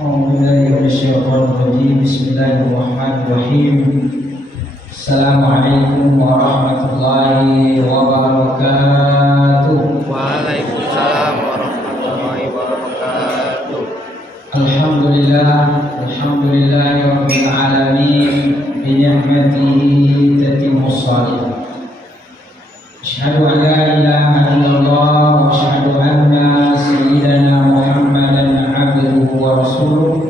Bismillahirrahmanirrahim. Assalamualaikum warahmatullahi wabarakatuh. Waalaikumsalam warahmatullahi wabarakatuh. Alhamdulillahi rabbil alamin bi ni'matihi tatimmus shalihin. Asyhadu an la ilaha illallah wa asyhadu anna sayyidana Muhammadan abduhu wa rasuluh.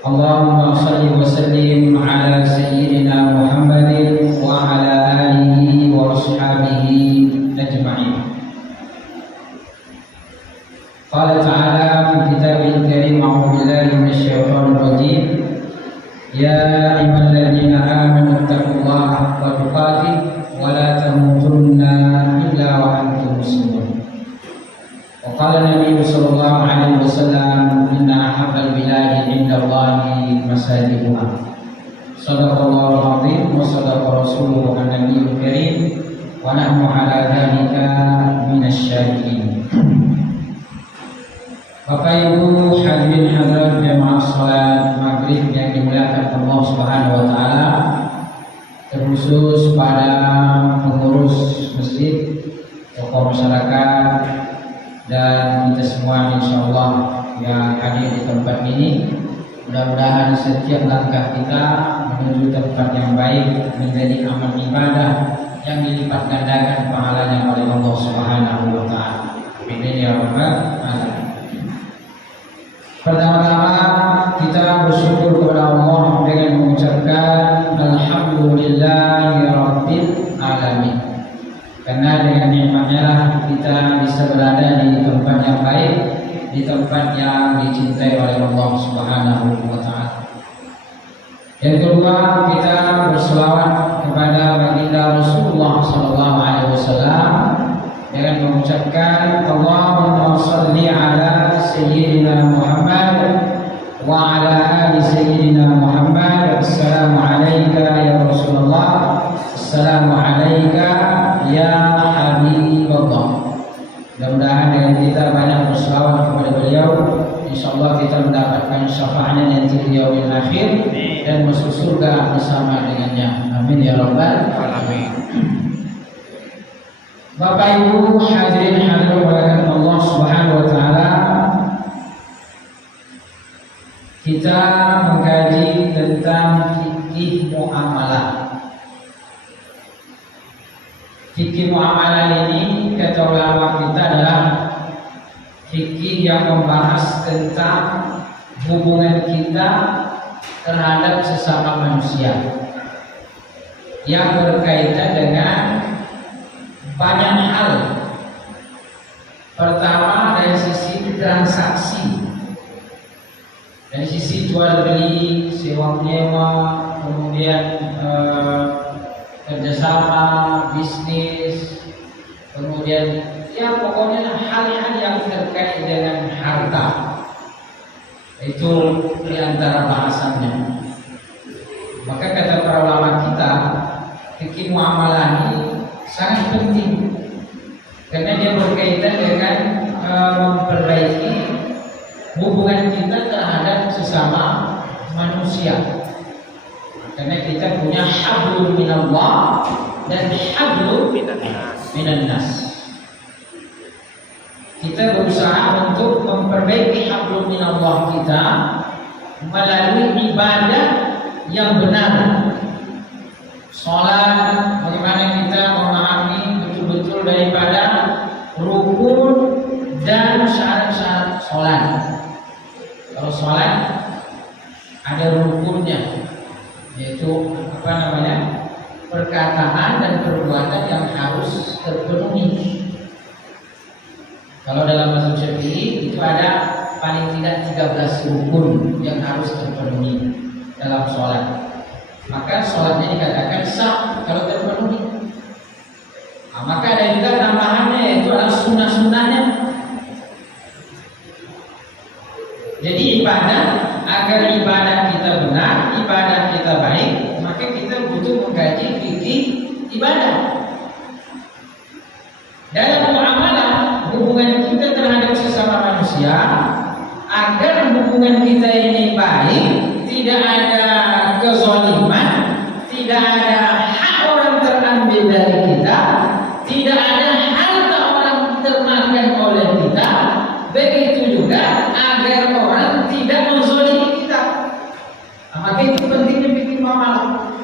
Allahumma shalli wa sallim ala sayyidina Muhammadin wa ala alihi wa ashabihi ajma'in. Qala ta'ala fi kitabil karim, a'udzu billahi minasyaitonir rajim. Ya ayyuhalladzina amanu taqullaha haqqa tuqatih wa la tamutunna illa wa antum muslimun. Wa qala Nabi sallallahu alaihi wasallam, inna ahabbal biladi 'inda Allahi masajiduha. Shadaqallahu azim wa sadaqa rasuluhu an-nabiyyul karim wa nahnu ala dzalika minasyahidin. Bapak Ibu hadirin hadirat jamaah salat maghrib yang dimuliakan Allah Subhanahu wa taala, terkhusus pada pengurus masjid, tokoh masyarakat, dan kita semua insyaallah yang hadir di tempat ini. Mudah-mudahan setiap langkah kita menuju tempat yang baik menjadi amal ibadah yang dilipat gandakan pahalanya oleh Allah Subhanahu wa taala. Amin ya rabbal alamin. Pertama-tama kita bersyukur kepada Allah dengan mengucapkan alhamdulillahirabbil alamin. Karena dengan nikmatnya lah kita bisa berada di tempat yang baik, di tempat yang dicintai oleh Allah Subhanahu wa taala. Yang kedua, kita berselawat kepada baginda Rasulullah sallallahu alaihi wasallam dengan mengucapkan Allahumma shalli ala sayyidina Muhammad wa ala ali sayyidina Muhammad. Assalamu alayka ya Rasulullah, assalamu alayka ya Habibullah. Mudah-mudahan dengan kita banyak berselawat kepada beliau, insyaallah kita mendapatkan syafaatnya nanti di yaumil akhir dan masuk surga bersama dengannya. Amin ya rabbal alamin. Bapak Ibu hadirin hadirat oleh Allah Subhanahu wa taala, kita mengkaji tentang fikih muamalah. Fikih muamalah ini kata ulama kita adalah fikih yang membahas tentang hubungan kita terhadap sesama manusia yang berkaitan dengan banyak hal. Pertama dari sisi transaksi, dari sisi jual beli, sewa menyewa, kemudian kerjasama, bisnis, kemudian ya pokoknya hal-hal yang terkait dengan harta. Itu diantara bahasannya. Maka kata para ulama kita, fikih muamalah ini sangat penting karena dia berkaitan dengan memperbaiki hubungan kita terhadap sesama manusia. Karena kita punya hablum minallah dan hablum minan nas. Kita berusaha untuk memperbaiki hablum minallah kita melalui ibadah yang benar. Salat, bagaimana kita memahami betul-betul daripada rukun dan syarat-syarat salat. Kalau salat ada rukunnya, yaitu perkataan dan perbuatan yang harus terpenuhi. Kalau dalam mazhab Syafi'i itu ada paling tidak 13 rukun yang harus terpenuhi dalam salat. Maka sholatnya dikatakan sah kalau terpenuhi. Maka ada juga tambahannya, yaitu adalah sunnah-sunnahnya. Jadi ibadah, agar ibadah kita benar, ibadah kita baik, maka kita butuh mengkaji fikih ibadah. Dalam muamalah, hubungan kita terhadap sesama manusia, agar hubungan hubungan kita ini baik, tidak ada kezaliman, tidak ada hak orang terambil dari kita, tidak ada harta orang termakan oleh kita. Begitu juga agar orang tidak menzalimi kita. Maka itu pentingnya bikin muamalah,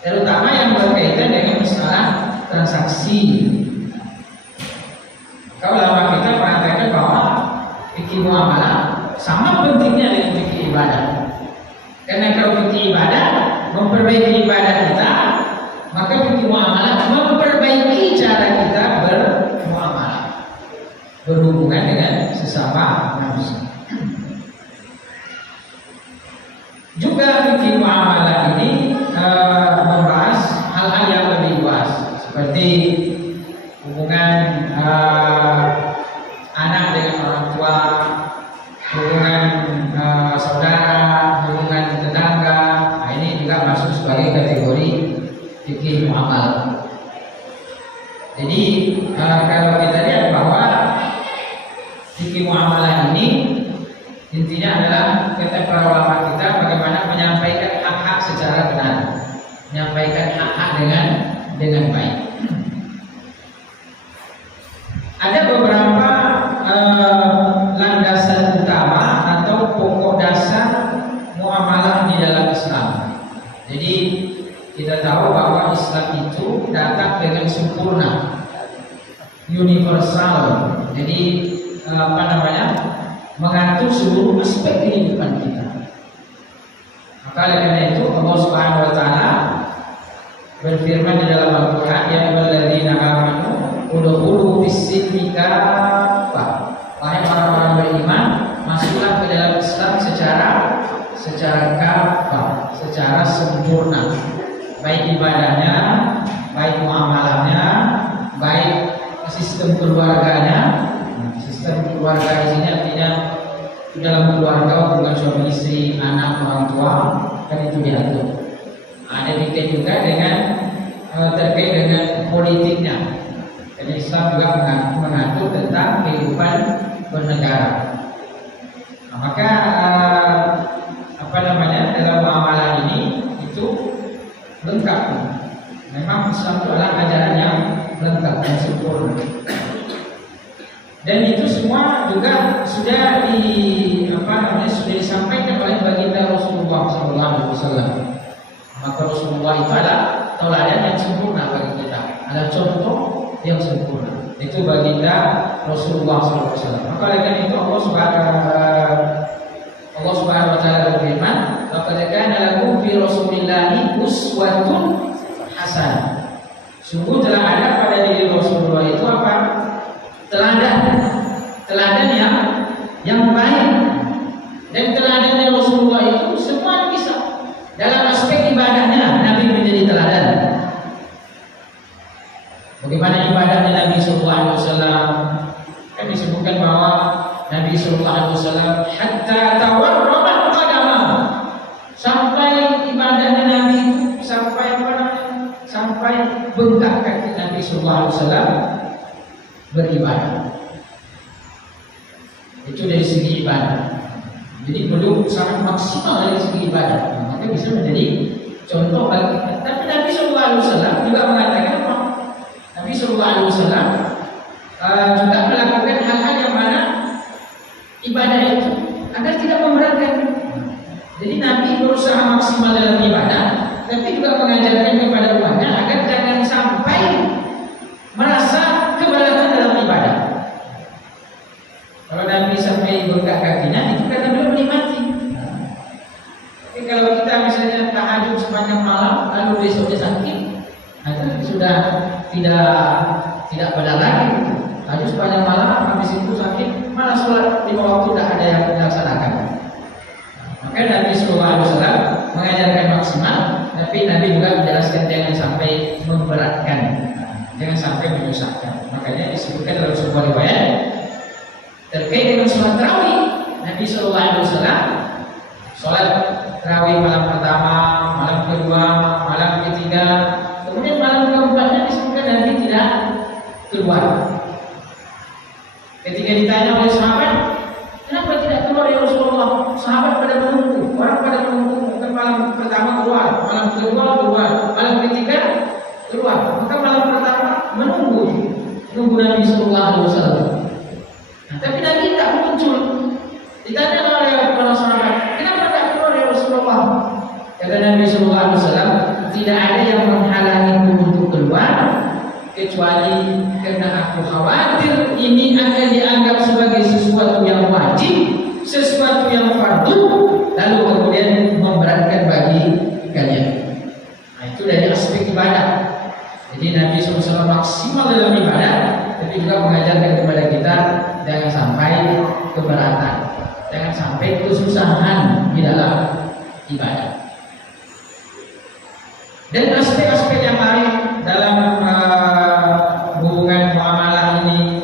terutama yang berkaitan dengan masalah transaksi. Kalau lama kita perhatikan bahwa fikih muamalah sama pentingnya dengan fikih ibadah. Karena kalau fikih ibadah memperbaiki ibadah kita, maka fikih muamalah memperbaiki cara kita bermuamalah, berhubungan dengan sesama manusia. Juga fikih muamalah ini membahas hal-hal yang lebih luas, seperti hubungan anak dengan orang tua, hubungan saudara, hubungan tetangga. Nah, ini juga masuk sebagai kategori fikih muamalah. Jadi kalau kita lihat bahwa fikih muamalah ini intinya adalah kata para ulama kita bagaimana menyampaikan hak-hak secara benar, menyampaikan hak-hak dengan baik. Ada beberapa landasan utama atau pokok dasar muamalah di dalam Islam. Jadi kita tahu bahwa Islam itu datang dengan sempurna, universal. Jadi mengatur seluruh aspek kehidupan kita. Maka karena itu Allah Subhanahu wa taala berfirman di dalam Al-Qur'an, ya ayyuhalladzina amanu udkhulu fis-silmi kaffah. Wahai orang-orang beriman, masuklah ke dalam Islam secara kaffah, secara sempurna. Baik ibadahnya, baik muamalahnya, baik sistem keluarganya. Sistem keluarga di sini artinya di dalam keluarga hubungan suami istri, anak, orang tua, kan itu diatur. Ada juga dengan terkait dengan politiknya. Jadi Islam juga mengatur tentang kehidupan bernegara. Nah, maka dalam muamalah ini itu lengkap. Memang Islam itu adalah ajaran yang lengkap dan sempurna. Dan itu semua juga sudah disampaikan oleh baginda Rasulullah SAW. Maka Rasulullah itu adalah tauladan yang sempurna bagi kita, ada contoh yang sempurna. Itu baginda Rasulullah SAW. Maka oleh karena itu Allah Subhanahu wa taala berfirman, "Laqad kana lakum fi Rasulillahi uswatun hasanah." Sungguh telah ada pada diri Rasulullah itu apa? Teladan yang baik. Dan teladannya Rasulullah itu semua bisa. Dalam aspek ibadahnya Nabi menjadi teladan. Bagaimana ibadahnya Nabi sallallahu alaihi wasallam? Kan disebutkan bahwa Nabi sallallahu alaihi wasallam hatta tawarramat qadamah. Sampai ibadahnya Nabi sampai bengkak kaki Nabi sallallahu alaihi wasallam beribadah. Itu dari segi ibadah. Jadi belum sangat maksimal dari segi ibadah, maka bisa menjadi contoh bagi kita. Tapi Nabi sallallahu alaihi wasallam juga mengatakan apa? Nabi sallallahu alaihi wasallam juga melakukan hal-hal yang mana ibadah itu agar tidak memberatkan. Jadi Nabi berusaha maksimal dalam ibadah, tapi juga mengajarkan kepada umatnya agar jangan sampai merasa keberatan dalam ibadah. Kalau Nabi sampai bengkak kakinya, itu karena beliau menikmati. Tapi kalau kita misalnya tahajud sepanjang malam, lalu besoknya sakit, itu sudah tidak pada lagi. Tahajud sepanjang malam, habis itu sakit, malah sholat 5 waktu tidak ada yang dilaksanakan. Maka Nabi SAW mengajarkan maksimal, tapi Nabi juga menjelaskan jangan sampai memberatkan, jangan sampai menyusahkan. Makanya disebutkan dalam sebuah riwayat terkait dengan sholat tarawih, Nabi SAW sholat tarawih malam pertama, malam kedua, malam ketiga, kemudian malam keempatnya disebutkan Nabi tidak keluar. Ketika ditanya oleh sahabat, kenapa tidak keluar sahabat pada menunggu, orang pada menunggu. Maka malam pertama keluar, malam kedua keluar, malam ketiga keluar. Maka malam pertama menunggu Nabi Sallallahu Alaihi Wasallam. Nah, tapi Nabi tak muncul. Ditanya oleh para sahabat, kenapa tak keluar ya Rasulullah? Kata Nabi Sallallahu Alaihi Wasallam, tidak ada yang menghalangiku untuk keluar kecuali karena aku khawatir ini akan dianggap sebagai sesuatu yang wajib, sesuatu yang fardu, lalu kemudian memberatkan bagi kalian. Nah, itu dari aspek ibadah. Jadi Nabi SAW maksimal dalam ibadah, tapi juga mengajarkan kepada kita jangan sampai keberatan, jangan sampai kesusahan di dalam ibadah. Dan aspek-aspek yang lain dalam hubungan muamalah ini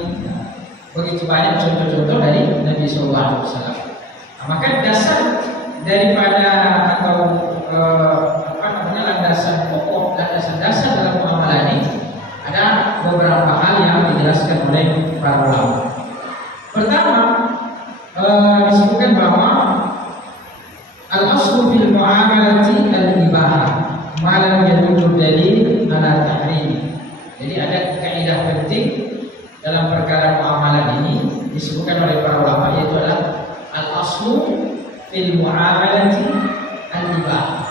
begitu banyak contoh-contoh dari Nabi SAW. Maka dasar daripada atau landasan pokok, landasan dasar dalam muamalah ini ada beberapa hal yang dijelaskan oleh para ulama. Pertama, disebutkan bahwa al-aslu fil muamalati al-ibahah malam yadullu dalil ala tahrim. Jadi ada kaidah penting dalam perkara muamalah ini disebutkan oleh para ulama, yaitu adalah al-aslu fil muamalati al-ibahah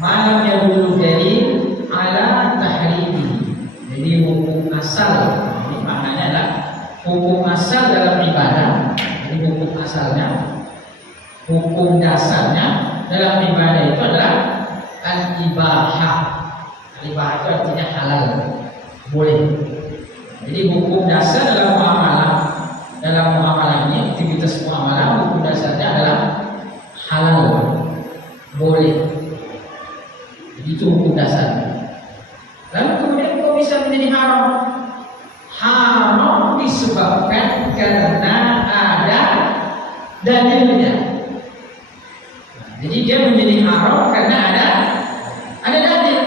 malam yadullu dalil ala tahrim. Jadi hukum asal, ini maknanya adalah hukum asal dalam ibadah. Jadi hukum asalnya, hukum dasarnya dalam ibadah itu adalah al-ibahah. Al-ibahah itu artinya halal, boleh. Jadi hukum dasar dalam muamalah ini, aktivitas muamalah, hukum dasarnya adalah halal, boleh. Jadi itu hukum dasarnya. Lalu kemudian kok bisa menjadi haram? Haram disebabkan karena ada dalilnya. Jadi dia menjadi haram karena ada dalil.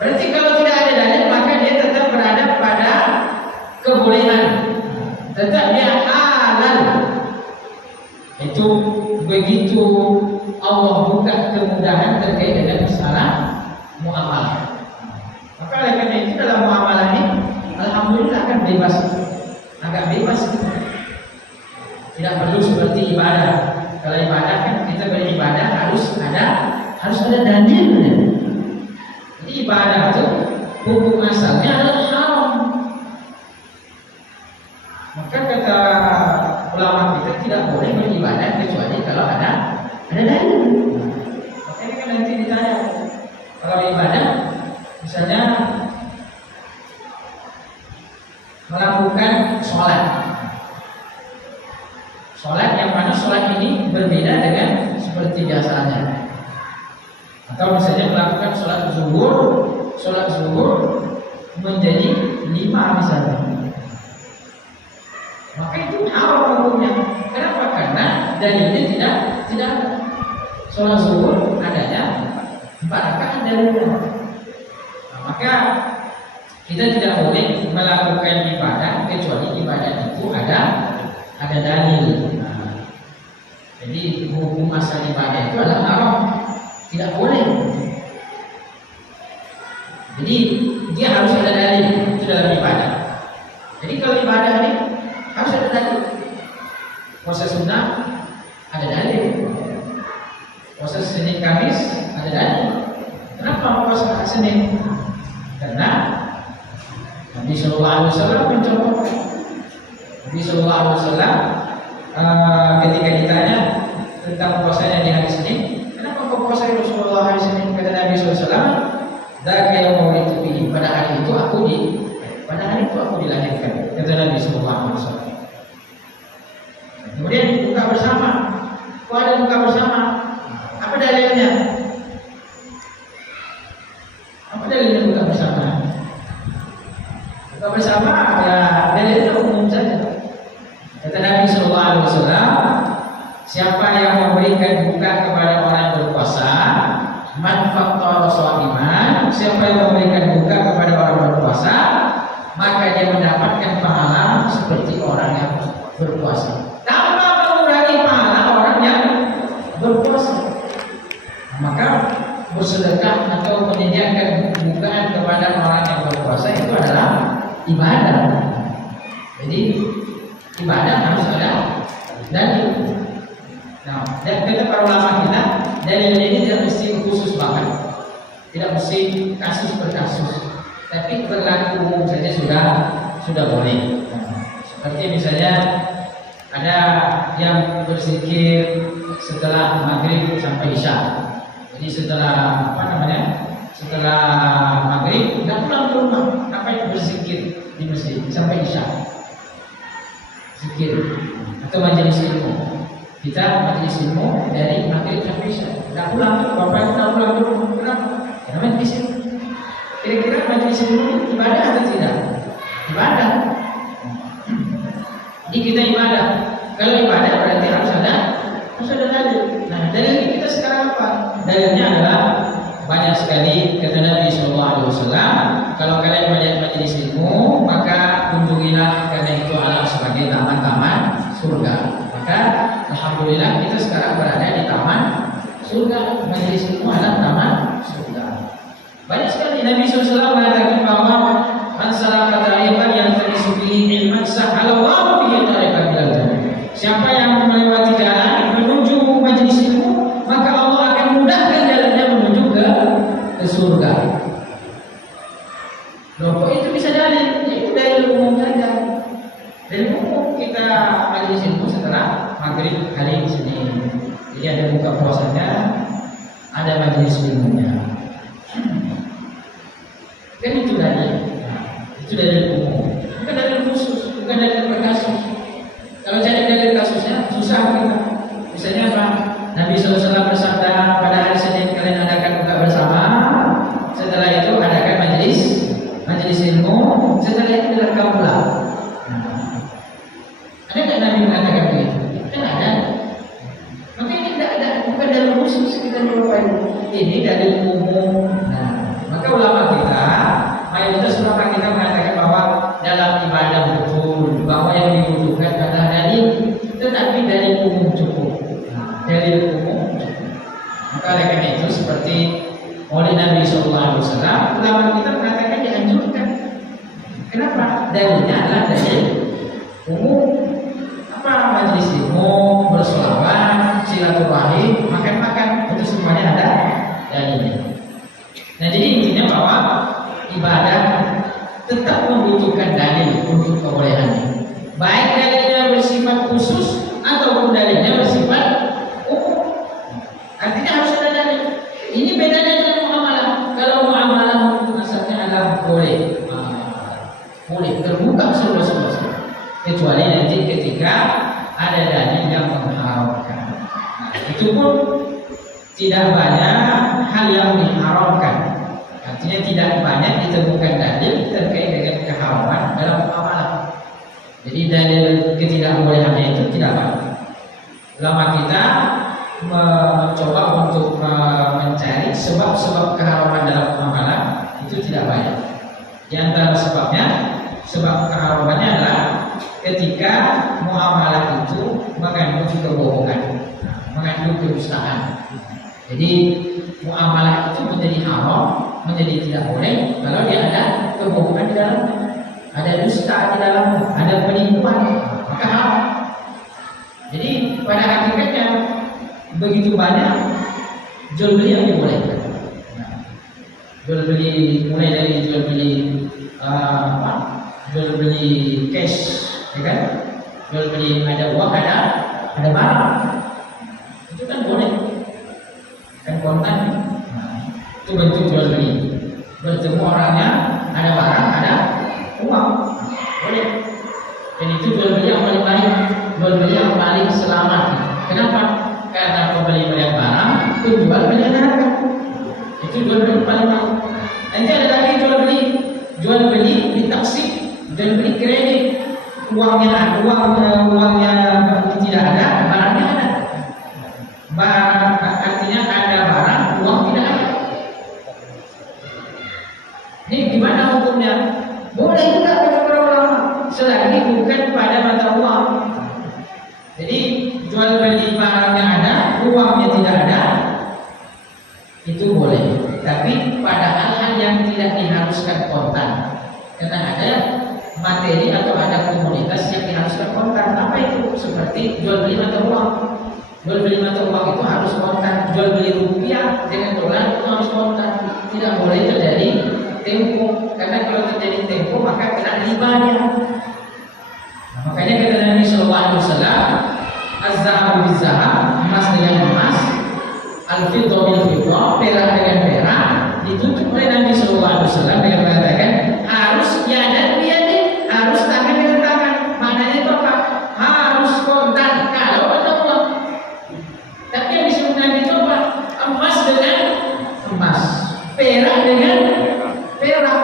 Berarti kalau tidak ada dalil maka dia tetap berada pada kebolehan, tetap dia halal. Itu begitu Allah buka kemudahan terkait dengan masalah muamalah. Maka oleh karena itu dalam muamalah ini alhamdulillah akan bebas, agak bebas. Tidak perlu seperti ibadah. Kalau ibadah kan kita beribadah harus ada dalilnya. Jadi ibadah itu hukum asalnya adalah haram. Maka kata ulama kita tidak boleh beribadah kecuali kalau ada dalil. Makanya kan nanti ditanya kalau ibadah, misalnya melakukan sholat. Sholat yang mana sholat ini berbeda dengan seperti biasanya. Atau misalnya melakukan sholat zuhur menjadi 5 misalnya. Maka itu haram hukumnya. Kenapa? Karena dalilnya tidak ada. Sholat zuhur adanya 4 rakaat dalilnya. Maka kita tidak boleh melakukan ibadah kecuali ibadah itu ada dalil. Jadi hukum asal ibadah itu adalah haram, tidak boleh. Jadi dia harus ada dalil itu dalam ibadah. Jadi kalau ibadah ini harus ada dalil. Puasa sunnah ada dalil. Puasa Senin Kamis ada dalil. Kenapa puasa Senin? Karena Nabi Sallallahu Alaihi Wasallam mencontohkan. Nabi Sallallahu Alaihi Wasallam ketika ditanya tentang puasanya di hari Senin, kenapa kau puasa Rasulullah hari Senin? Kata Nabi SAW, "Dzaka yaumul itu pada hari itu aku dilahirkan." Kata Nabi SAW. Kemudian buka bersama. Kau ada buka bersama? Apa dalilnya? Apa dalilnya buka bersama? Buka bersama ya dalilnya umum saja. Kata Nabi SAW, siapa yang memberikan buka kepada orang yang berpuasa, man fattara sha'iman, siapa yang memberikan buka kepada orang berpuasa, maka dia mendapatkan pahala seperti orang yang berpuasa. Tanpa mengurangi pahala bersedekah atau menyediakan bukaan kepada orang yang berpuasa itu adalah ibadah. Jadi ibadah harus ada dalil. Nah, dan kata para ulama kita, dalilnya ini tidak mesti khusus banget, tidak mesti kasus per kasus, tapi berlaku umum saja sudah boleh. Seperti misalnya ada yang berzikir setelah maghrib sampai isya. Jadi setelah setelah maghrib tidak pulang ke rumah, apa berzikir di masjid sampai isya, zikir atau majelis ilmu. Kita majelis ilmu dari maghrib sampai isya, tidak pulang, bapak tidak pulang ke rumah. Kenapa? Karena majelis ilmu. Kira-kira majelis ilmu ibadah atau tidak? Ibadah. Jadi kita ibadah. Kalau ibadah berarti harus ada dalil. Nah, dalil kita sekarang apa? Dalilnya adalah banyak sekali. Kata Nabi SAW, kalau kalian melihat majelis ilmu, maka kunjungilah, karena itu adalah sebagai taman-taman surga. Maka alhamdulillah kita sekarang berada di taman surga. Majelis ilmu adalah taman surga. Banyak sekali Nabi SAW mengatakan bahwa man salaka tariqan yaltamisu fihi ilman sahhalallahu bihi tariqan ilal jannah. Siapa yang melewati jalan menuju majelis ilmu, maka Allah akan mudahkan jalannya menuju ke surga. Loh, itu bisa dalil? Itu dalil umum saja. Dalil umum kita majelis ilmu setelah maghrib hari Senin. Jadi ada buka puasanya, ada majelis ilmunya. Kan itu dalil. Itu dalil umum, bukan dalil khusus, bukan dalil per kasus. Kalau cari dalil kasusnya susah kita. Misalnya apa? Nabi SAW bersabda, pada hari Senin kalian adakan buka bersama, setelah itu adakan majelis ilmu, setelah itu direkam pulang. Ada nggak Nabi mengatakan begitu? Kan ada. Maka ini tidak ada, bukan dalil khusus kita lupain. Ini dalil umum. Nah, maka ulama kita, mayoritas ulama kita mengatakan bahwa dalam ibadah betul, bahwa yang dibutuhkan adalah dalil, tetapi dalil umum cukup. Dalil umum cukup. Maka oleh karena itu seperti oleh Nabi SAW, ulama kita mengatakan dianjurkan. Kenapa? Dalilnya adalah dalil umum. Apa? Majelis ilmu, bersolawat, silaturahim, makan-makan, itu semuanya ada dalilnya. Nah, jadi intinya bahwa ibadah tetap membutuhkan dalil untuk kebolehannya. Baik dalilnya bersifat khusus ataupun dalilnya bersifat umum. Artinya harus ada dalil. Ini bedanya dengan muamalah. Kalau muamalah asalnya adalah boleh, terbuka seluas-luasnya. Kecuali nanti ketika ada dalil yang mengharamkan. Nah, itu pun tidak banyak hal yang diharamkan. Artinya tidak banyak ditemukan dalil terkait dengan keharaman dalam muamalah. Jadi dalil ketidakbolehannya itu tidak banyak. Ulama kita mencoba untuk mencari sebab-sebab keharaman dalam muamalah itu tidak banyak. Di antara sebabnya, sebab keharamannya adalah ketika muamalah itu mengandung kebohongan, mengandung kedustaan. Jadi muamalah itu menjadi haram, menjadi tidak boleh kalau dia ada kebohongan di dalamnya, ada dusta di dalamnya, ada penipuan, maka haram. Jadi pada hakikatnya begitu banyak jual beli yang dibolehkan. Jual beli mulai dari jual beli jual beli cash, ya kan? Jual beli ada uang, ada barang, itu kan boleh. Kan kontan, itu bentuk jual beli. Bertemu orangnya, ada barang, ada uang, boleh. Dan itu jual beli yang paling baik, jual beli yang paling selamat. Kenapa? Karena pembeli melihat barang, penjual melihat harga. Itu jual beli paling baik. Nanti ada lagi jual beli ditaksir, jual beli kredit. Uangnya tidak ada, barangnya ada. Artinya ada barang, uang tidak ada. Ini gimana hukumnya? Boleh juga kata para ulama, selagi bukan pada mata uang. Jadi jual beli barangnya ada, uangnya tidak ada, itu boleh. Karena ada materi atau ada komoditas yang diharuskan kontan. Apa itu? Seperti jual beli mata uang. Jual beli mata uang itu harus kontan. Jual beli rupiah dengan dolar itu harus kontan. Tidak boleh terjadi tempo. Karena kalau terjadi tempo maka kena ribanya. Nah, makanya kata Nabi Sallallahu Alaihi Wasallam, az-zahabu biz-zahab, emas dengan emas, al-fiddah bil-fiddah, perak dengan perak, ditutup oleh Nabi Sallallahu Alaihi Wasallam dengan mengatakan harus yadan biyadin, harus tangan dengan tangan. Maknanya itu apa? Harus kontan kalau ada uang. Tapi yang disebut Nabi itu apa? Emas dengan emas, perak dengan perak.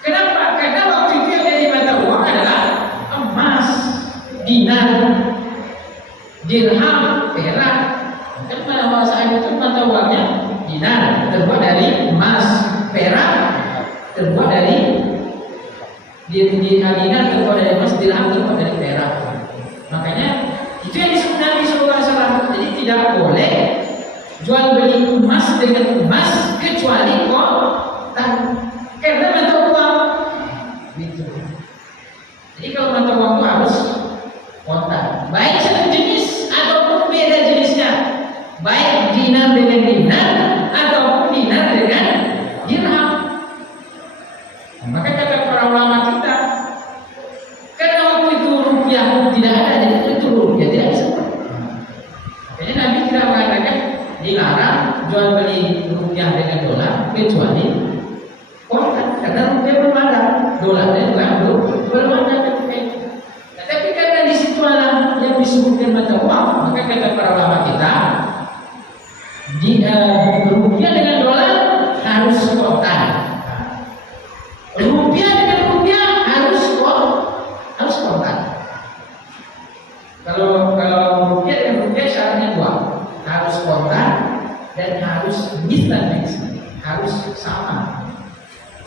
Kenapa? Karena waktu itu yang jadi mata uang adalah emas, dinar, dirham, perak. Kan pada masa itu mata uangnya dinar terbuat dari emas, perak terbuat dari dinar terbuat dari emas, dirham terbuat dari perak. Makanya itu yang disebut Nabi Sallallahu Alaihi Wasallam. Jadi tidak boleh jual beli emas dengan emas kecuali kontan, karena mata uang. Gitu. Jadi kalau mata uang itu harus kontan, baik satu jenis ataupun beda jenisnya, baik dinar dengan dinar ataupun dinar dengan dirham. Maka kata para ulama kita, karena waktu itu rupiah tidak ada, jadi itu rupiah tidak bisa. Makanya Nabi tidak mengatakan dilarang jual beli rupiah dengan dolar kecuali kontan, karena rupiah belum ada, dolarnya juga belum ada. Tapi karena di situ yang disebutkan mata uang, maka kata para ulama kita, rupiah dengan dolar harus kontan, rupiah dengan rupiah harus kontan. Kalau rupiah dengan rupiah syaratnya dua, harus kontan dan harus mislan, harus sama.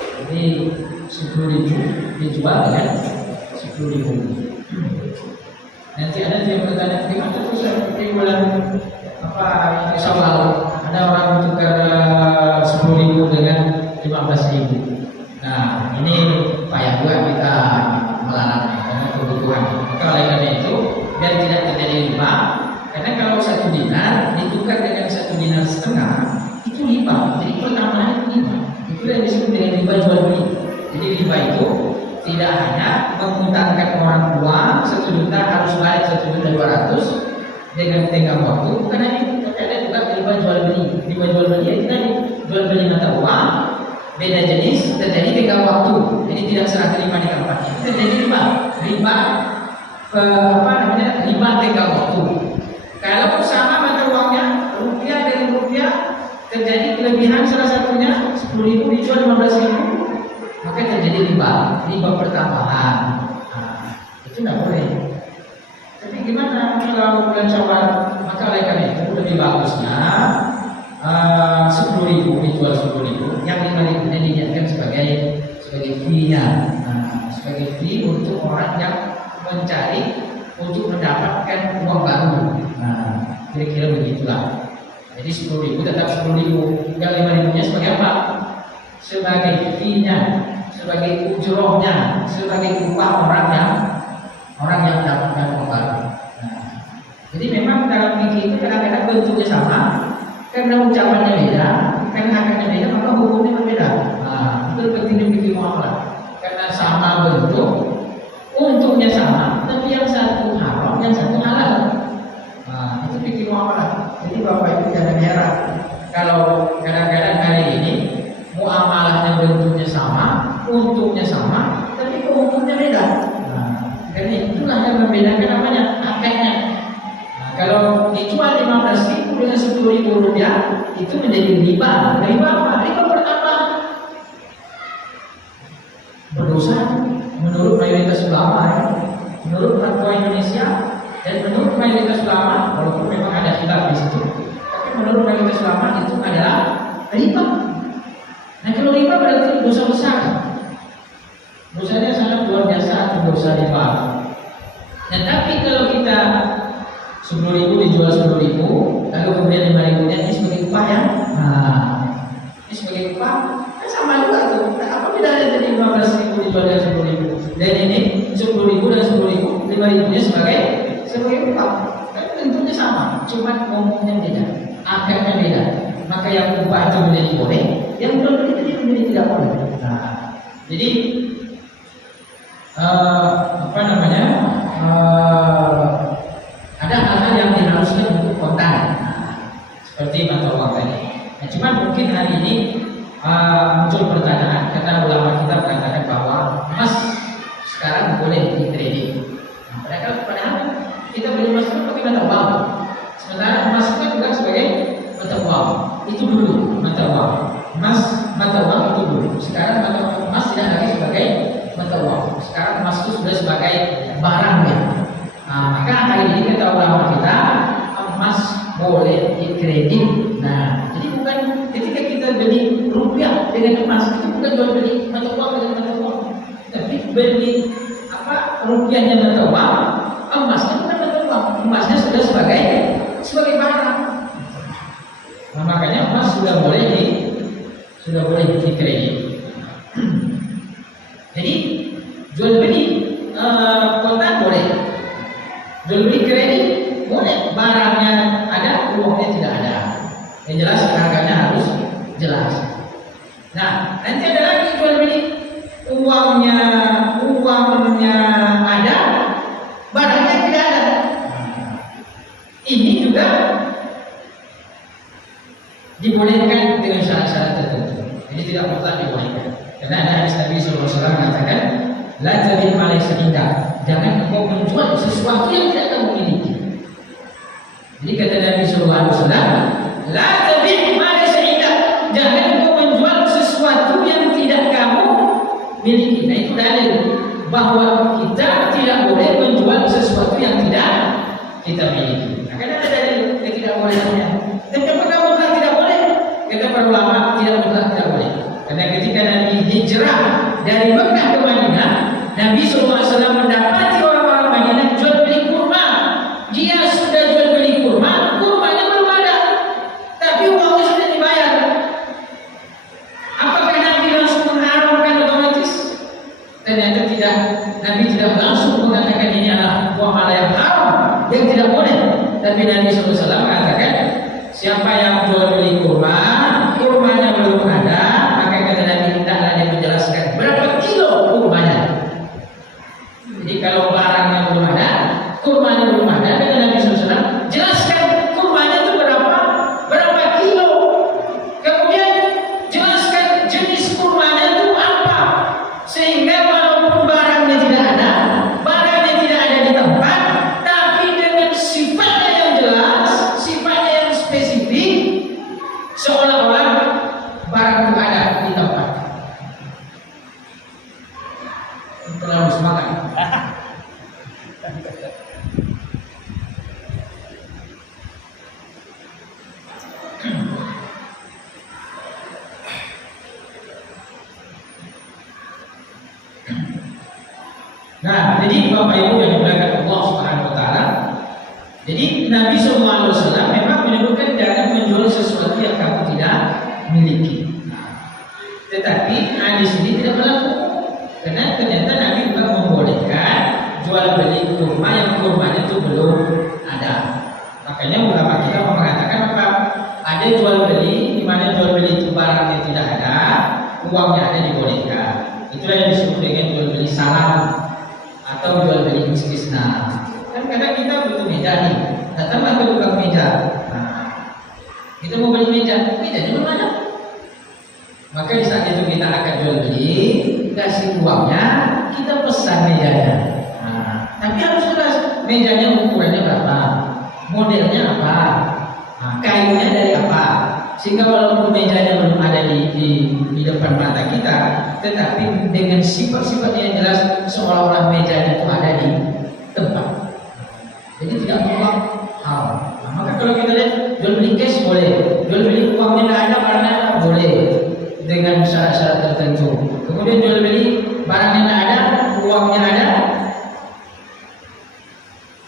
Jadi 10.000 dijual dengan 10.000. Nanti ada yang bertanya, gimana tuh seperti bulan Syawal ada orang tukar 10.000 dengan 15.000. Nah, ini payah juga kita melarangnya karena kebutuhan. Oleh karena itu, biar tidak terjadi riba, karena kalau 1 dinar ditukar dengan 1 dinar setengah, itu riba. Jadi pertamanya itu riba. Itu yang disebut dengan riba jual beli. Jadi riba itu tidak hanya mengutangkan orang uang 1 juta harus bayar 1.200.000 dengan tenggang waktu, bukan hanya itu, tapi ada juga riba jual beli. Riba jual beli itu tadi jual beli mata uang beda jenis terjadi tenggang waktu, jadi tidak serah terima di tempatnya. Itu terjadi riba riba tenggang waktu. Kalau sama mata uangnya rupiah dengan rupiah terjadi kelebihan salah satunya 10.000 dijual 15.000, maka terjadi riba pertambahan. Nah, itu tidak boleh. Tapi gimana kalau bulan Syawal? Maka oleh karena itu lebih bagusnya 10.000 dijual 10.000, yang 5.000 diniatkan sebagai fee-nya. Sebagai fee untuk orang yang mencari untuk mendapatkan uang baru. Kira-kira begitulah. Jadi 10.000 tetap 10.000, yang 5.000-nya sebagai apa? Sebagai fee-nya, sebagai ujrohnya, sebagai upah orang yang mendapatkan uang baru. Jadi memang dalam fikih itu kadang-kadang bentuknya sama, karena ucapannya beda, karena haknya beda, maka hukumnya berbeda. Itu pentingnya fikih muamalah. Karena sama bentuk, untungnya sama, tapi yang satu haram, yang satu halal. Itu fikih muamalah. Jadi Bapak Ibu jangan heran kalau kadang-kadang hari ini muamalahnya bentuknya sama, untungnya sama, tapi keuntungannya beda. Dan itulah yang membedakan namanya akadnya. Kalau dijual 15.000 dengan 10.000 rupiah, itu menjadi riba. Riba apa? Riba pertambahan. Berdosa menurut mayoritas ulama, menurut fatwa Indonesia dan menurut mayoritas ulama, walaupun memang ada khilaf di situ, tapi menurut mayoritas ulama itu adalah riba. Nah, kalau riba berarti dosa besar. Dosanya sangat luar biasa, dosa riba. Nah, tapi kalau kita 10.000 dijual 10.000, lalu kemudian 5.000-nya ini sebagai upah ya. Ini sebagai upah, kan sama juga tuh. Apa bedanya jadi 15.000 dijual dengan 10.000, dan ini 10.000 dan 10.000, 5.000 nya sebagai upah. Kan tentunya sama, cuma ngomongnya beda, akarnya beda. Maka yang upah itu menjadi boleh, yang jual beli itu menjadi tidak boleh. Nah, jadi ada hal-hal yang diharuskan untuk kontan, seperti mata uang tadi. Nah, cuma mungkin hari ini muncul pertanyaan, kata ulama kita mengatakan bahwa emas sekarang boleh di trading. Nah, padahal kita beli emas itu pakai mata uang, sementara emas itu juga sebagai mata uang. Itu dulu mata uang, emas mata uang itu dulu. Sekarang emas tidak lagi sebagai mata uang. Sekarang emas itu sudah sebagai barang ya. Nah, maka hari ini kata ulama kita emas boleh di kredit. Nah, jadi bukan ketika kita beli rupiah dengan emas itu bukan jual beli mata uang dengan mata uang, tapi beli rupiahnya mata uang, emasnya bukan mata uang, emasnya sudah sebagai barang. Nah, makanya emas sudah boleh di kredit. Jadi jual beli kontan boleh, jual beli kredit boleh, barangnya ada, uangnya tidak ada. Yang jelas harganya harus jelas. Nah, nanti ada lagi jual beli uangnya ada, barangnya tidak ada. Ini juga dibolehkan dengan syarat-syarat tertentu. Jadi tidak mutlak dibolehkan. Karena ada hadis Nabi SAW mengatakan, la tabi' ma laysa indak. Jangan engkau menjual sesuatu yang tidak kamu miliki. Jadi kata Nabi SAW, la tabi' ma laysa indak. Jangan engkau menjual sesuatu yang tidak kamu miliki. Nah, itu dalil bahwa kita tidak boleh menjual sesuatu yang tidak kita miliki. Nah, karena ada dalil yang tidak bolehnya. Dan apakah mutlak tidak boleh? Kata para ulama, tidak mutlak tidak boleh. Karena ketika Nabi hijrah dari Mekah ke Madinah, Nabi SAW mendapati orang-orang Madinah jual beli kurma. Dia sudah jual beli kurma, kurmanya belum ada, tapi uangnya sudah dibayar. Apakah Nabi langsung mengharamkan otomatis? Ternyata tidak. Nabi tidak langsung mengatakan ini adalah muamalah yang haram, yang tidak boleh. Tapi Nabi SAW mengatakan, siapa yang jual beli kurma, kurmanya belum ada, maka kata Nabi hendaklah dia menjelaskan berapa kilo kurmanya. Jadi kalau barangnya belum ada, kurmanya belum ada, kata Nabi SAW, jelaskan kurmanya itu berapa kilo. Kemudian jelaskan jenis kurmanya itu apa, sehingga walaupun barangnya tidak ada, barangnya tidak ada di tempat, tapi dengan sifatnya yang jelas, sifatnya yang spesifik, seolah-olah barang itu ada di tempat. Terlalu semangat. Nah, jadi Bapak Ibu yang dimuliakan Allah Subhanahu wa taala, jadi Nabi SAW memang menyebutkan jangan menjual sesuatu yang kamu tidak miliki. Tetapi hadis ini tidak berlaku, karena ternyata Nabi juga membolehkan jual beli kurma yang kurmanya itu belum ada. Makanya ulama kita mengatakan apa? Ada jual beli di mana jual beli itu barangnya tidak ada, uangnya ada, dibolehkan. Itulah yang disebut dengan jual beli salam atau jual beli istisna. Kan kadang kita butuh meja nih, datanglah ke tukang meja. Nah, kita mau beli meja belum ada. Maka di saat itu kita akan jual beli, kasih uangnya, kita pesan mejanya. Nah, tapi harus jelas mejanya ukurannya berapa, modelnya apa, kayunya dari apa, sehingga walaupun mejanya belum ada di depan mata kita, tetapi dengan sifat-sifatnya yang jelas, seolah-olah mejanya itu ada di tempat. Jadi tidak mutlak haram. Nah, maka kalau kita lihat jual beli cash boleh, jual beli uangnya tidak ada, barangnya ada, boleh dengan syarat-syarat tertentu. Kemudian jual beli barangnya tidak ada, uangnya ada,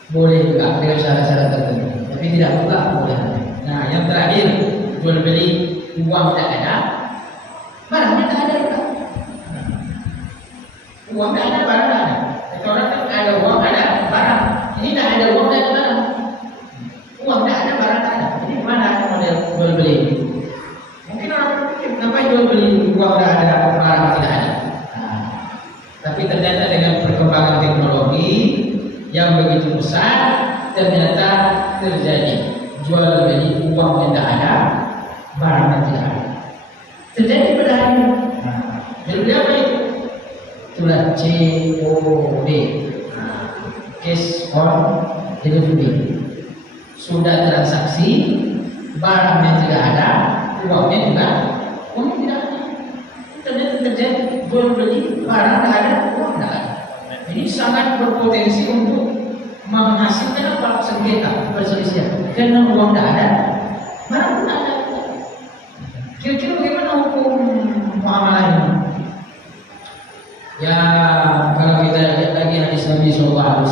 boleh juga dengan syarat-syarat tertentu. Tapi tidak mutlak boleh. Nah, yang terakhir jual beli uang tidak ada, barangnya tidak ada juga. Uang tidak ada, barang tidak ada. Kata orang kan ada uang, ada barang. Ini tidak ada uang, tidak ada barang. Uang tidak ada, barang tidak ada. Jadi mana model jual beli? Mungkin orang berpikir, kenapa jual beli uang tidak ada, barang tidak ada? Nah, tapi ternyata dengan perkembangan teknologi yang begitu besar, ternyata terjadi jual beli uang yang tidak ada, barang yang tidak ada. Terjadi pada hari ini. Jual beli apa itu? Itulah COD, cash on delivery. Sudah transaksi, barangnya tidak ada, uangnya tidak ada. Ternyata terjadi jual beli barang tidak ada, uang tidak ada. Ini sangat berpotensi untuk menghasilkan apa? Sengketa, perselisihan. Karena uang tidak ada, barang tidak ada. Kira-kira bagaimana hukum muamalah ini? Ya, kalau kita lihat lagi hadis Nabi SAW,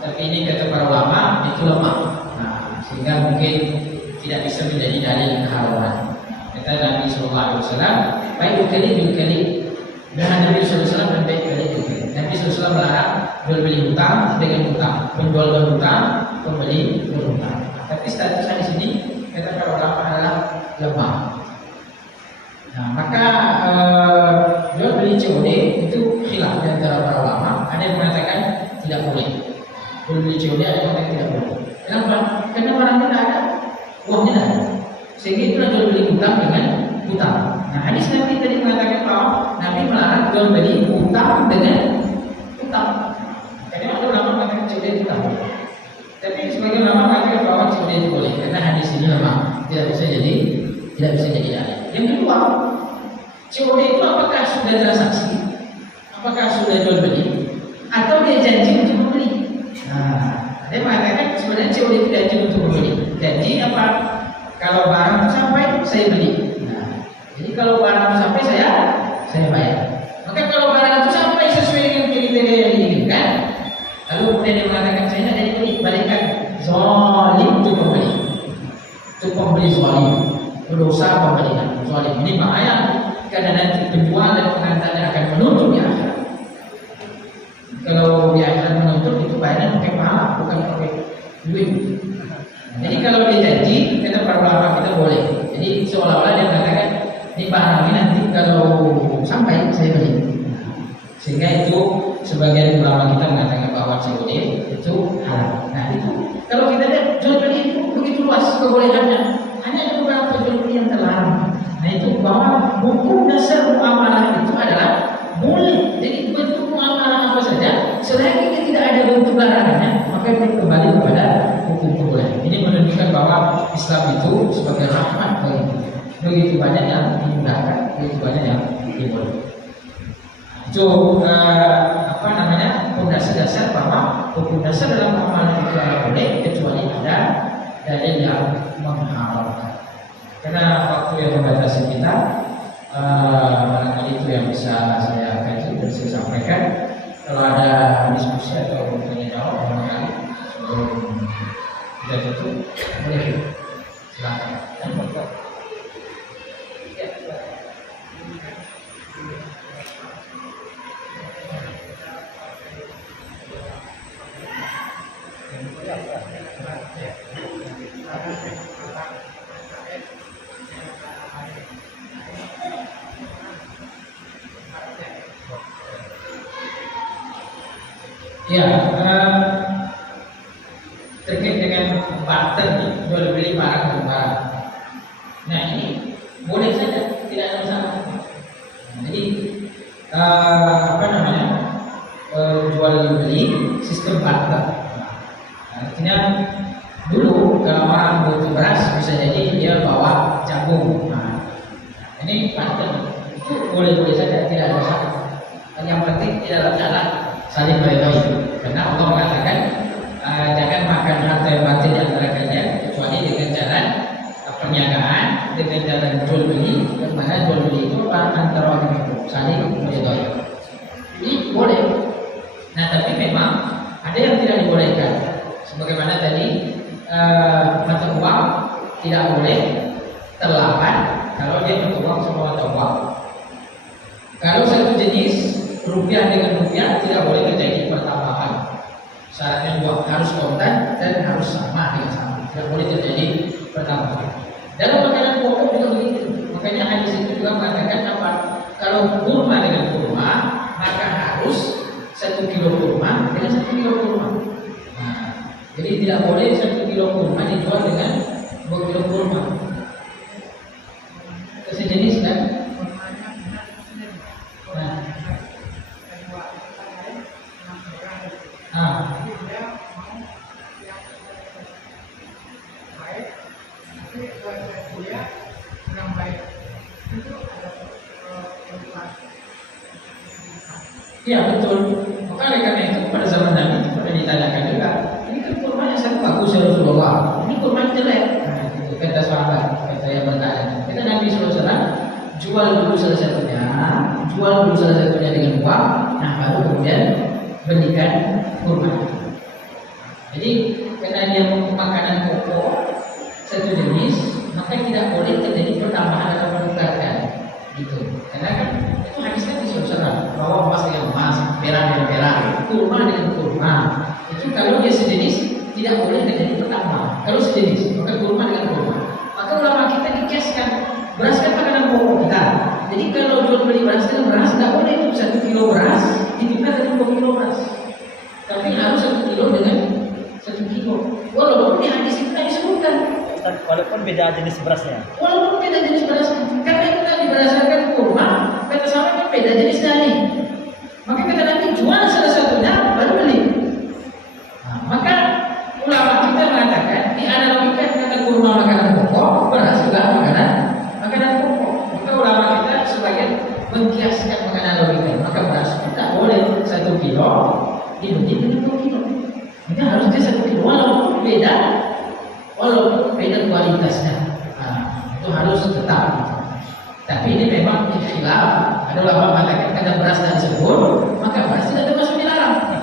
tapi ini kata para ulama itu lemah. Nah, sehingga mungkin tidak bisa menjadi dalil kehalalan. Kata Nabi SAW, baik ukali bilkali. Dan Nabi SAW dan baik ukali bilkali. Nabi SAW melarang jual beli hutang dengan hutang, menjual berhutang, pembeli berhutang. Tapi statusnya di sini kata para ulama adalah lemah. Nah, maka jual beli COD itu khilaf di antara para ulama. Ada yang mengatakan tidak boleh. Jual beli COD ada yang mengatakan tidak boleh. Kenapa? Karena barang tidak ada, uangnya tidak ada. Sehingga itulah jual beli hutang dengan hutang. Nah, hadis Nabi tadi mengatakan bahwa Nabi melarang jual beli hutang dengan hutang. Karena ada ulama mengatakan COD itu tidak boleh. Tapi sebagian ulama mengatakan bahwa COD itu boleh. Karena hadis ini lemah, tidak bisa jadi dalil. Yang kedua, COD itu apakah sudah transaksi, apakah sudah jual beli, atau dia janji untuk membeli? Nah, dia mengatakan sebenarnya COD itu janji untuk membeli. Janji apa? Kalau barang sampai saya beli. Nah, jadi kalau barang sampai saya bayar. Maka kalau barang itu sampai sesuai dengan kriteria yang diinginkan, lalu kemudian dia mengatakan saya tidak jadi beli, balikkan. Zalim itu pembeli, itu pembeli zalim. Berdosa pembelian zalim. Ini bahaya karena nanti penjual dan pengantarnya akan menuntut di akhirat. Kalau di akhirat menuntut itu bayarnya pakai pahala, bukan pakai duit. Jadi kalau dia janji, kata para ulama kita boleh. Jadi seolah-olah dia mengatakan ini barang ini nanti kalau sampai saya beli. Sehingga itu sebagian ulama kita mengatakan bahwa COD itu halal. Nah itu kalau kita lihat jual beli itu begitu luas kebolehannya. Hanya ada beberapa jual beli yang terlarang. Nah itu bahwa hukum dasar muamalah itu adalah boleh. Jadi bentuk muamalah apa saja, selagi tidak ada bentuk larangannya, maka itu kembali kepada hukum kebolehan. Ini menunjukkan bahwa Islam itu sebagai rahmat bagi kita. Begitu banyak yang dimudahkan, begitu banyak yang dibolehkan. Itu hukum dasar bahwa hukum dasar dalam muamalah itu boleh kecuali ada dalil yang mengharamkan. Karena waktu yang membatasi kita, barangkali itu yang bisa saya kaji dan saya sampaikan. Kalau ada diskusi atau bertanya jawab barangkali sebelum kita tutup, boleh silakan. Ya, terkait dengan barter jual beli barang dan barang. Nah ini boleh saja, tidak ada masalah. Jadi jual beli sistem barter. Artinya dulu kalau orang butuh beras bisa jadi dia bawa jagung. Nah, ini barter itu boleh saja, tidak ada masalah. Yang penting tidak ada saling meridhoi. Karena Allah mengatakan jangan makan harta yang batil di antara kalian kecuali dengan jalan perniagaan, dengan jalan jual beli. Yang mana jual beli itu antara orang itu saling meridhoi. Ini boleh. Nah tapi memang ada yang tidak dibolehkan. Sebagaimana tadi mata uang tidak boleh terlambat kalau dia mata uang sama mata uang. Kalau satu jenis rupiah rupiah dengan rupiah tidak boleh terjadi pertambahan. Syaratnya dua, harus kontan dan harus sama dengan sama. Tidak boleh terjadi pertambahan. Dalam makanan pokok juga begitu. Makanya hadis itu juga mengatakan apa? Kalau kurma dengan kurma, maka harus 1 kilo kurma dengan 1 kilo kurma. Nah, jadi tidak boleh 1 kilo kurma dijual dengan 2 kilo kurma. Sejenis kan? Iya betul. Maka oleh karena itu pada zaman Nabi itu pernah ditanyakan juga, ini kan kurmanya sangat bagus ya Rasulullah, ini kurma jelek. Nah, itu kata sahabat, kata yang bertanya. Kata Nabi SAW, jual dulu salah satunya dengan uang, nah baru kemudian belikan kurma. Jadi karena dia makanan pokok satu jenis, maka tidak boleh terjadi pertambahan atau penukaran, gitu. Karena kan itu hadisnya disebutkan bahwa emas dengan emas, perak dengan perak, kurma dengan kurma. Itu kalau dia sejenis tidak boleh terjadi pertambahan. Kalau sejenis, maka kurma dengan kurma. Maka ulama kita dikiaskan, beras kan makanan pokok kita. Jadi kalau jual beli beras dengan beras tidak boleh itu 1 kilo beras ditukar dengan 2 kilo beras. Tapi harus 1 kilo dengan 1 kilo. Walaupun di hadis itu tidak disebutkan. Walaupun beda jenis berasnya. Walaupun beda jenis berasnya. Karena itu tadi berdasarkan kurma, kata sahabat beda jenisnya nih. Maka kata Nabi jual salah satunya baru beli. Nah, maka ulama kita mengatakan di analogikan kata kurma makanan pokok, beras juga makanan pokok. Maka ulama kita sebagian mengkiaskan menganalogikan. Maka beras kita boleh 1 kilo diuji dengan 2 kilo. Ini harus dia 1 kilo walaupun beda kualitasnya. Nah, itu harus tetap. Tapi ini memang khilaf. Ada ulama mengatakan karena beras dan sebut, maka beras tidak termasuk dilarang.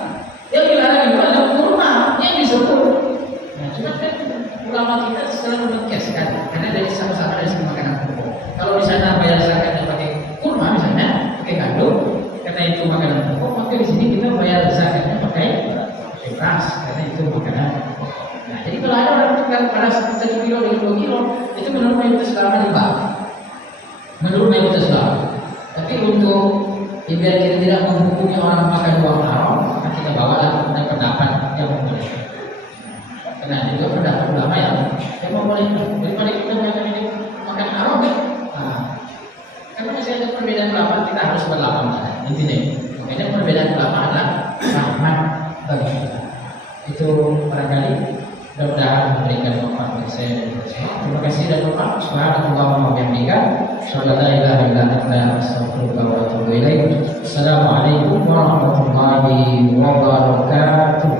Yang dilarang itu adalah kurma yang disebut. Nah, cuma kan ulama kita selalu mengkiaskan karena dari sama-sama dari segi makanan pokok. Kalau di sana bayar zakatnya pakai kurma misalnya, pakai gandum, karena itu makanan pokok, maka di sini kita bayar zakatnya pakai beras karena itu makanan pokok. Nah, jadi kalau ada orang tukar beras 1 kilo dengan 2 kilo, itu menurut mayoritas ulama riba. Menurut mayoritas ulama. Tapi untuk biar kita tidak menghukumi orang makan uang haram, maka kita bawalah pendapat yang membolehkan. Karena juga pendapat ulama yang membolehkan. Daripada kita makan haram kan? Nah, karena masih ada perbedaan ulama, kita harus berlapang intinya. Makanya perbedaan ulama adalah rahmat bagi kita. Itu barangkali mudah-mudahan memberikan manfaat bagi saya dan kita semua. Terima kasih dan doa. Subhanallah wa bihamdika, asyhadu an la ilaha illa anta, astaghfiruka wa atubu ilaik. Assalamualaikum warahmatullahi wabarakatuh.